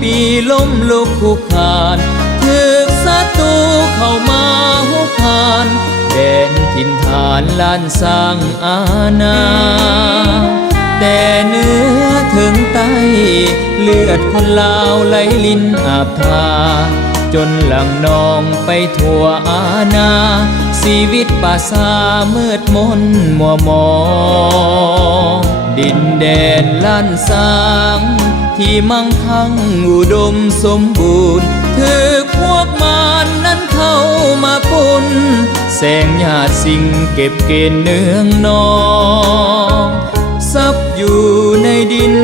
ปีล้มลุกคุกคานถึกศัตรูเข้ามาหุกคานแดนถิ่นฐานล้านสร้างอาณาแต่เนื้อถึงใต้เลือดคนลาวไหลลิ้นอาบทาจนหลังนองไปทั่วอาณาชีวิตป่าซามืดมนมัวมองดินแดนล้านสร้างที่มั่งคั่งอุดมสมบูรณ์ถือพวกมารนั้นเข้ามาปุนแสงญาติสิ่งเก็บเกณฑ์เนืองนองซับอยู่ในดิน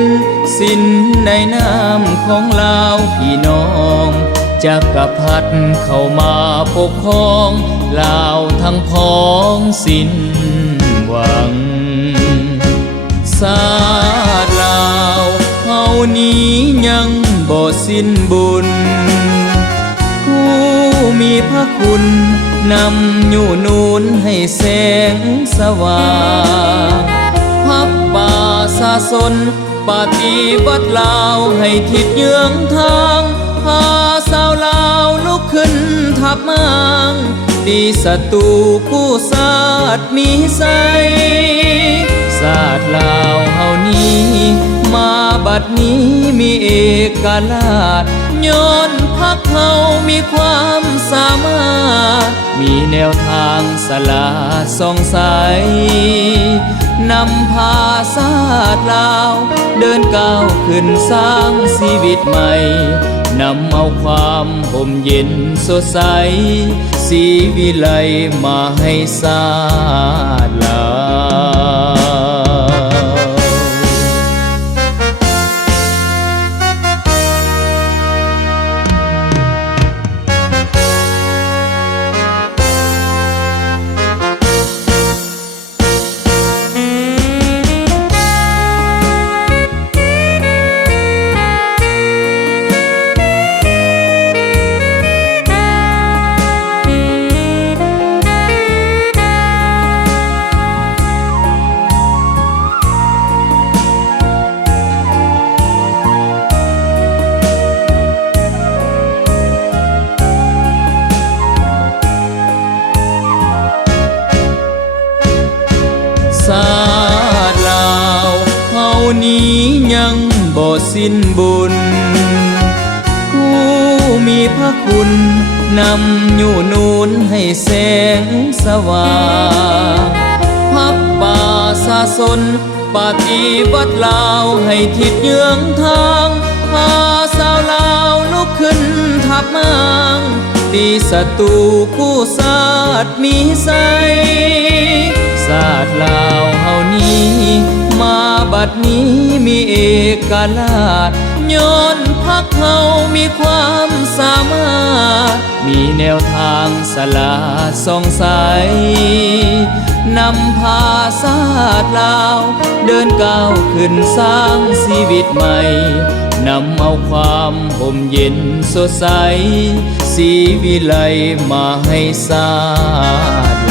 สิ้นในน้ำของลาวพี่น้องจักรพรรดิเข้ามาปกครองลาวทั้งพ้องสิ้นหวังศาสตร์ลาวเฮานี้ยังบ่สิ้นบุญผู้มีพระคุณนำอยู่นูนให้แสงสว่างพับป่าสาสนปฏิวัติลาวให้ทิศเยื้องทางพาสาวลาวลุกขึ้นทับมังตีศัตรูกู้ศาสตร์มีใสศาสตร์ลาวเฮานี้มาบัดนี้มีเอกราชย้อนพักเฮามีความสามารถมีแนวทางสลาดส่องใสนำพาศาสตร์ลาวเดินก้าวขึ้นสร้างชีวิตใหม่นำเอาความห่มเย็นสดใสสีวิไลมาให้ศาสตร์ลาวศาสตร์ลาวเฮานี้ยังบ่สิ้นบุญผู้มีพระคุณนำอยู่นูนให้แสงสว่างพับป่าสาสนปฏิวัติลาวให้ทิศเยื้องทางพาสาวลาวลุกขึ้นทับมังตีศัตรูกู้ศาสตร์มีใสศาสตร์ลาวเฮานี้มาบัดนี้มีเอกราชย้อนพักเฮามีความสามารถมีแนวทางสลาดส่องใสนำพาศาสตร์ลาวเดินก้าวขึ้นสร้างชีวิตใหม่นำเอาความห่มเย็นสดใสสีวิไลมาให้ศาสตร์